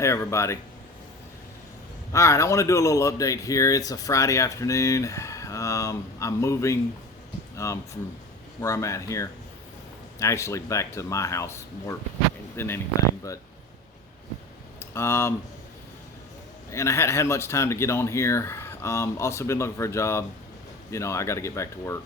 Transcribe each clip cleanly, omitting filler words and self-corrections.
Hey everybody. Alright, I want to do a little update here. It's a Friday afternoon. I'm moving from where I'm at here. Actually, back to my house more than anything. But um, and I hadn't had much time to get on here. Also been looking for a job. I got to get back to work.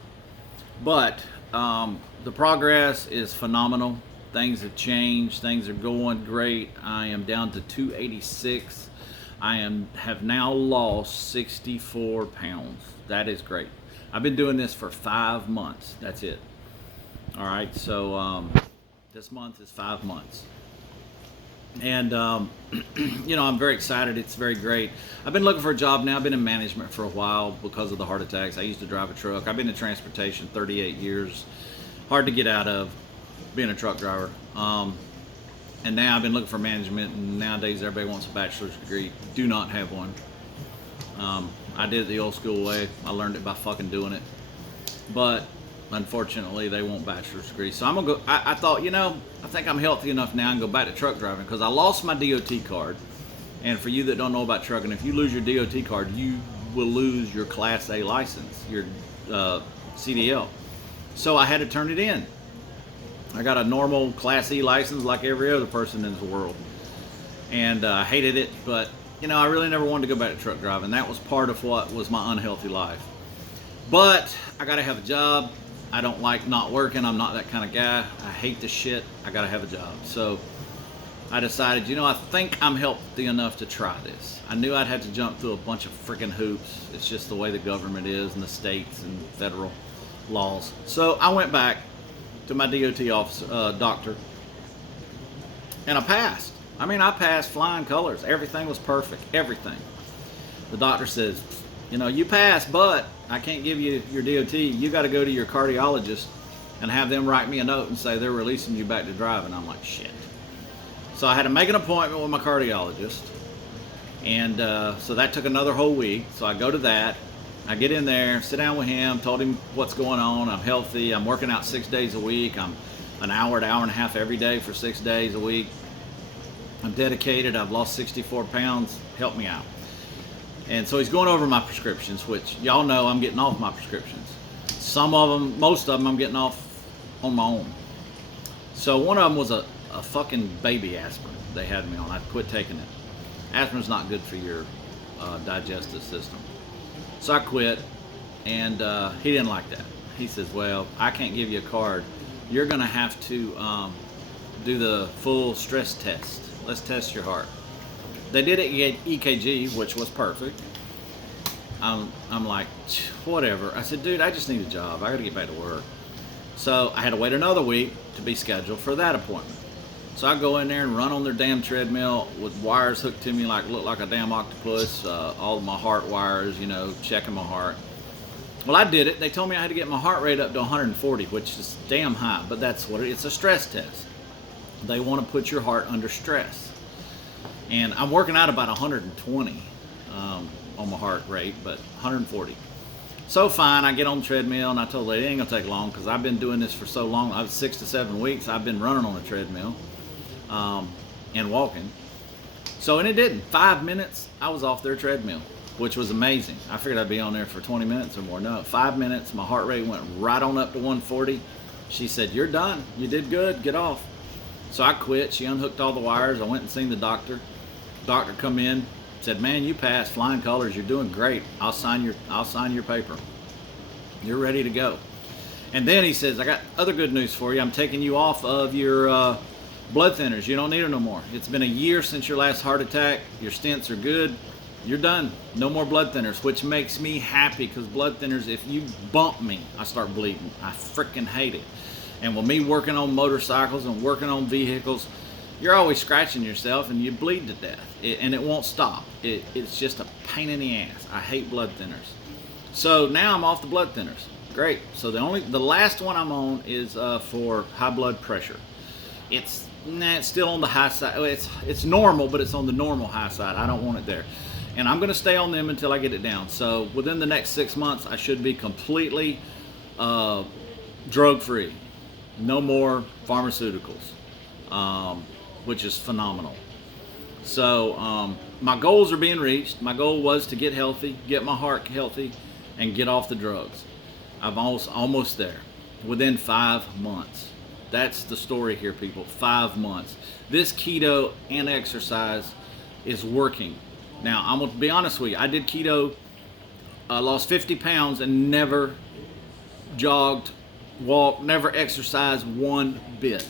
But the progress is phenomenal. Things have changed. Things are going great. I am down to 286. Have now lost 64 pounds. That is great. I've been doing this for 5 months. That's it. All right. So this month is 5 months. And I'm very excited. It's very great. I've been looking for a job now. I've been in management for a while because of the heart attacks. I used to drive a truck. I've been in transportation 38 years. Hard to get out of being a truck driver. And now I've been looking for management, and nowadays everybody wants a bachelor's degree. Do not have one. I did it the old school way. I learned it by fucking doing it. But unfortunately, they want bachelor's degrees. So I'm gonna go. I thought, I think I'm healthy enough now and go back to truck driving because I lost my DOT card. And for you that don't know about trucking, if you lose your DOT card, you will lose your Class A license, your CDL. So I had to turn it in. I got a normal Class E license like every other person in the world. And I hated it, but I really never wanted to go back to truck driving. That was part of what was my unhealthy life. But I gotta have a job. I don't like not working. I'm not that kind of guy. I hate the shit. I gotta have a job. So I decided, I think I'm healthy enough to try this. I knew I'd have to jump through a bunch of freaking hoops. It's just the way the government is and the states and federal laws. So I went back to my DOT office doctor, and I passed. I passed flying colors. Everything was perfect. Everything. The doctor says, you passed, but I can't give you your DOT. You got to go to your cardiologist and have them write me a note and say they're releasing you back to driving. I'm like, shit. So I had to make an appointment with my cardiologist, and so that took another whole week. So I go to that. I get in there, sit down with him, told him what's going on. I'm healthy. I'm working out 6 days a week. I'm an hour to hour and a half every day for 6 days a week. I'm dedicated. I've lost 64 pounds. Help me out. And so he's going over my prescriptions, which y'all know I'm getting off my prescriptions. Some of them, most of them, I'm getting off on my own. So one of them was a fucking baby aspirin they had me on. I quit taking it. Aspirin's not good for your digestive system. So I quit, and he didn't like that. He says, well, I can't give you a card. You're going to have to do the full stress test. Let's test your heart. They did an EKG, which was perfect. I'm like, whatever. I said, dude, I just need a job. I got to get back to work. So I had to wait another week to be scheduled for that appointment. So I go in there and run on their damn treadmill with wires hooked to me look like a damn octopus. All of my heart wires, checking my heart. Well, I did it. They told me I had to get my heart rate up to 140, which is damn high, but that's what it's a stress test. They want to put your heart under stress. And I'm working out about 120 on my heart rate, but 140. So fine, I get on the treadmill, and I told her it ain't gonna take long because I've been doing this for so long. I was 6 to 7 weeks. I've been running on a treadmill and walking. And it didn't. 5 minutes, I was off their treadmill, which was amazing. I figured I'd be on there for 20 minutes or more. No, 5 minutes, my heart rate went right on up to 140. She said, you're done. You did good. Get off. So I quit. She unhooked all the wires. I went and seen the doctor. Doctor come in, said, man, you passed flying colors. You're doing great. I'll sign your paper. You're ready to go. And then he says, I got other good news for you. I'm taking you off of your blood thinners. You don't need them no more. It's been a year since your last heart attack. Your stents are good. You're done. No more blood thinners, which makes me happy because blood thinners, if you bump me, I start bleeding. I freaking hate it. And with me working on motorcycles and working on vehicles, you're always scratching yourself and you bleed to death. And it won't stop. It's just a pain in the ass. I hate blood thinners. So now I'm off the blood thinners. Great. So the last one I'm on is for high blood pressure. It's still on the high side. It's normal, but it's on the normal high side. I don't want it there. And I'm going to stay on them until I get it down. So within the next 6 months, I should be completely drug-free. No more pharmaceuticals, which is phenomenal. So my goals are being reached. My goal was to get healthy, get my heart healthy, and get off the drugs. I'm almost there within 5 months. That's the story here, people. 5 months. This keto and exercise is working. Now, I'm going to be honest with you. I did keto, lost 50 pounds, and never jogged, walked, never exercised one bit.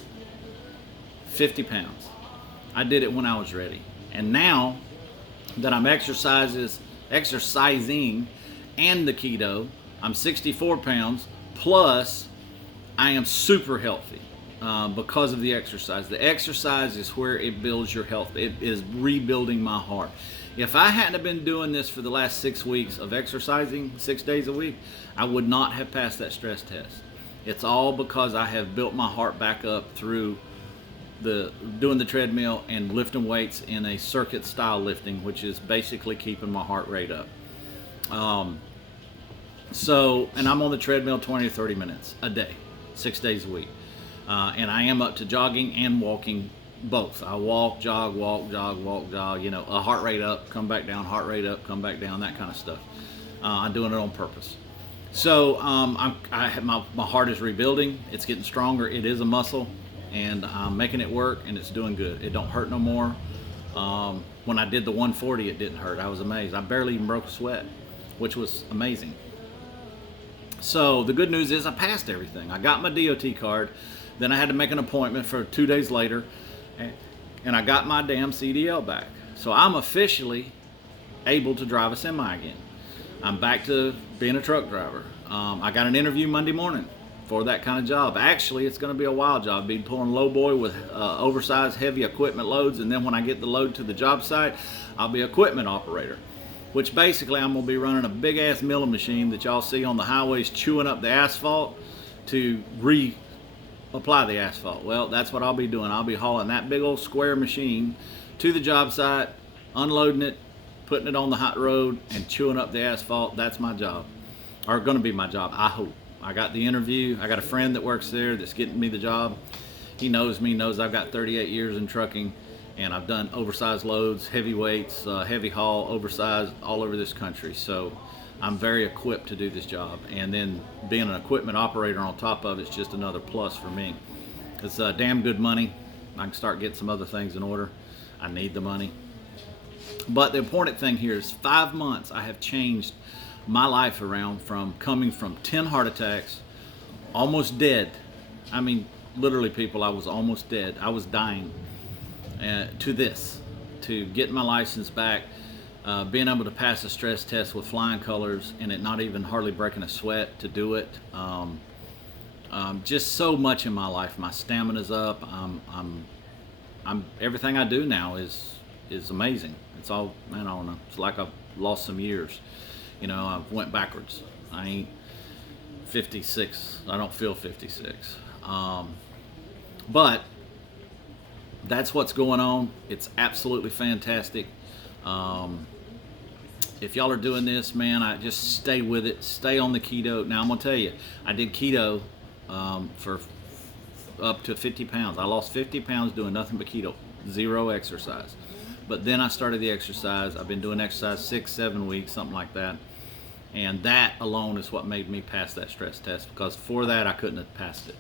50 pounds. I did it when I was ready. And now that I'm exercising and the keto, I'm 64 pounds, plus I am super healthy because of the exercise. The exercise is where it builds your health. It is rebuilding my heart. If I hadn't been doing this for the last 6 weeks of exercising 6 days a week, I would not have passed that stress test. It's all because I have built my heart back up through doing the treadmill and lifting weights in a circuit style lifting, which is basically keeping my heart rate up. And I'm on the treadmill 20 or 30 minutes a day, 6 days a week. And I am up to jogging and walking both. I walk, jog, walk, jog, walk, jog, a heart rate up, come back down, heart rate up, come back down, that kind of stuff. I'm doing it on purpose. So my heart is rebuilding. It's getting stronger. It is a muscle, and I'm making it work, and it's doing good. It don't hurt no more. When I did the 140, it didn't hurt. I was amazed. I barely even broke a sweat, which was amazing. So the good news is I passed everything. I got my DOT card. Then I had to make an appointment for 2 days later, and I got my damn CDL back. So I'm officially able to drive a semi again. I'm back to being a truck driver. I got an interview Monday morning for that kind of job. Actually, it's going to be a wild job. I'll be pulling low boy with oversized heavy equipment loads, and then when I get the load to the job site, I'll be equipment operator, which basically I'm going to be running a big ass milling machine that y'all see on the highways chewing up the asphalt to reapply the asphalt. Well, that's what I'll be doing. I'll be hauling that big old square machine to the job site, unloading it, putting it on the hot road, and chewing up the asphalt. That's my job, or going to be my job, I hope. I got the interview. I got a friend that works there that's getting me the job. He knows me, knows I've got 38 years in trucking, and I've done oversized loads, heavy weights, heavy haul, oversized all over this country. So I'm very equipped to do this job. And then being an equipment operator on top of it's just another plus for me. It's damn good money. I can start getting some other things in order. I need the money. But the important thing here is 5 months I have changed my life around, from coming from 10 heart attacks, almost dead. I mean, literally, people, I was almost dead. I was dying, to this, to getting my license back, being able to pass a stress test with flying colors and it not even hardly breaking a sweat to do it. Just so much in my life. My stamina's up. Everything I do now is amazing. It's all, man, I don't know. It's like I've lost some years. I went backwards. I ain't 56. I don't feel 56. But that's what's going on. It's absolutely fantastic. If y'all are doing this, man, I just stay with it. Stay on the keto. Now, I'm going to tell you, I did keto for up to 50 pounds. I lost 50 pounds doing nothing but keto. Zero exercise. But then I started the exercise. I've been doing exercise 6-7 weeks, something like that. And that alone is what made me pass that stress test, because for that I couldn't have passed it.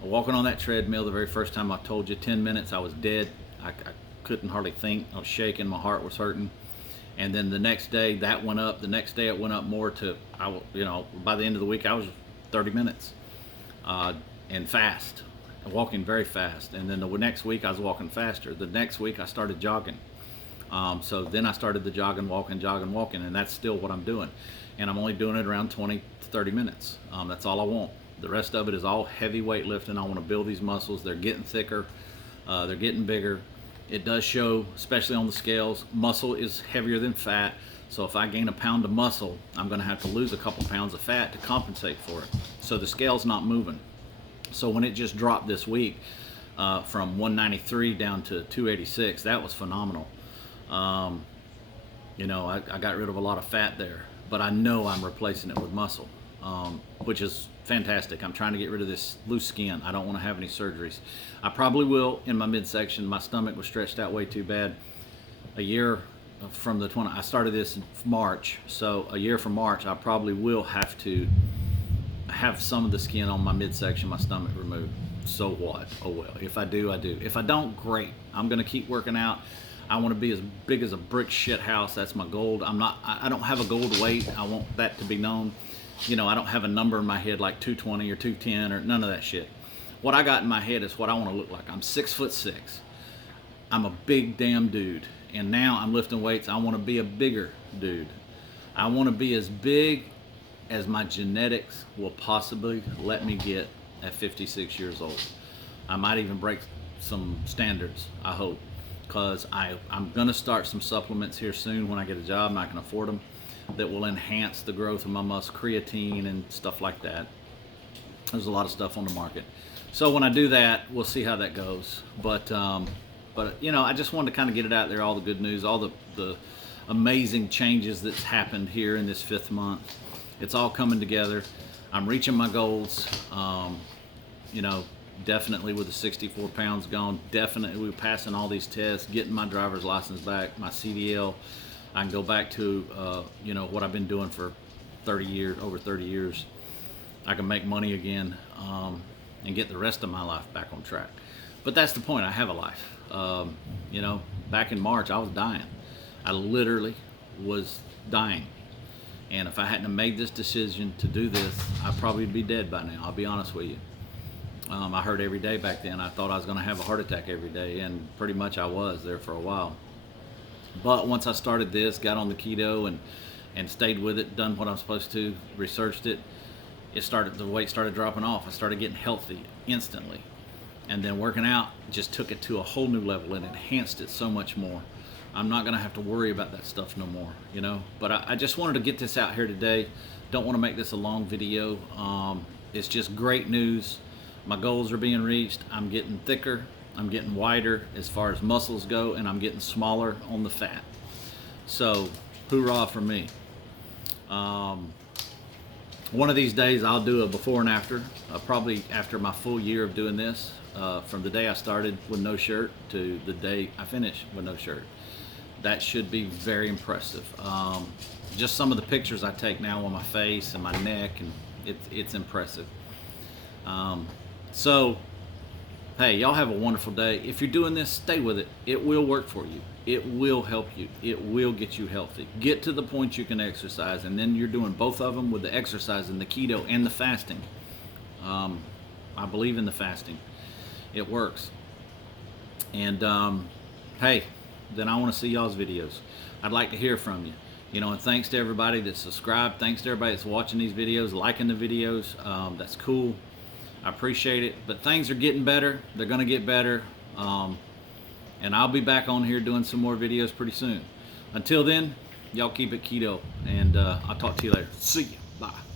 Walking on that treadmill, the very first time I told you, 10 minutes, I was dead. I couldn't hardly think. I was shaking. My heart was hurting. And then the next day that went up. The next day it went up more to, by the end of the week I was 30 minutes and fast, walking very fast. And then the next week I was walking faster. The next week I started jogging. So then I started the jogging, walking, and that's still what I'm doing. And I'm only doing it around 20 to 30 minutes. That's all I want. The rest of it is all heavy weightlifting. I want to build these muscles. They're getting thicker. They're getting bigger. It does show, especially on the scales, muscle is heavier than fat. So if I gain a pound of muscle, I'm going to have to lose a couple pounds of fat to compensate for it. So the scale's not moving. So when it just dropped this week from 193 down to 286, that was phenomenal. I got rid of a lot of fat there, but I know I'm replacing it with muscle, which is fantastic. I'm trying to get rid of this loose skin. I don't want to have any surgeries. I probably will in my midsection. My stomach was stretched out way too bad. a year from the 20, I started this in March, so a year from March, I probably will have to have some of the skin on my midsection, my stomach removed. So what? Oh well. If I do, I do. If I don't, great. I'm gonna keep working out. I want to be as big as a brick shit house. That's my goal. I don't have a goal to weight. I want that to be known. You know, I don't have a number in my head like 220 or 210 or none of that shit. What I got in my head is what I want to look like. I'm 6'6". I'm a big damn dude. And now I'm lifting weights. I want to be a bigger dude. I want to be as big as my genetics will possibly let me get at 56 years old. I might even break some standards, I hope, because I'm going to start some supplements here soon when I get a job and I can afford them, that will enhance the growth of my muscle, creatine and stuff like that. There's a lot of stuff on the market. So when I do that, we'll see how that goes. But you know, I just wanted to kind of get it out there, all the good news, all the amazing changes that's happened here in this 5th month. It's all coming together. I'm reaching my goals. You know, definitely with the 64 pounds gone, definitely we're passing all these tests, getting my driver's license back, my CDL. I can go back to, you know, what I've been doing for 30 years, over 30 years. I can make money again and get the rest of my life back on track. But that's the point. I have a life. You know, back in March, I was dying. I literally was dying. And if I hadn't have made this decision to do this, I'd probably be dead by now. I'll be honest with you. I hurt every day back then. I thought I was going to have a heart attack every day, and pretty much I was there for a while. But once I started this, got on the keto and stayed with it, done what I'm supposed to, researched it, the weight started dropping off. I started getting healthy instantly. And then working out just took it to a whole new level and enhanced it so much more. I'm not going to have to worry about that stuff no more, you know. But I just wanted to get this out here today. Don't want to make this a long video. It's just great news. My goals are being reached. I'm getting thicker. I'm getting wider as far as muscles go, and I'm getting smaller on the fat. So, hoorah for me. One of these days I'll do a before and after, probably after my full year of doing this, from the day I started with no shirt to the day I finish with no shirt. That should be very impressive. Just some of the pictures I take now on my face and my neck, and it's impressive. So, hey, y'all have a wonderful day. If you're doing this, stay with it. It will work for you. It will help you. It will get you healthy. Get to the point you can exercise, and then you're doing both of them with the exercise and the keto and the fasting. I believe in the fasting. It works. And hey, then I want to see y'all's videos. I'd like to hear from you. You know, and thanks to everybody that's subscribed. Thanks to everybody that's watching these videos, liking the videos. That's cool. I appreciate it. But things are getting better. They're going to get better. And I'll be back on here doing some more videos pretty soon. Until then, y'all keep it keto. And I'll talk to you later. See ya. Bye.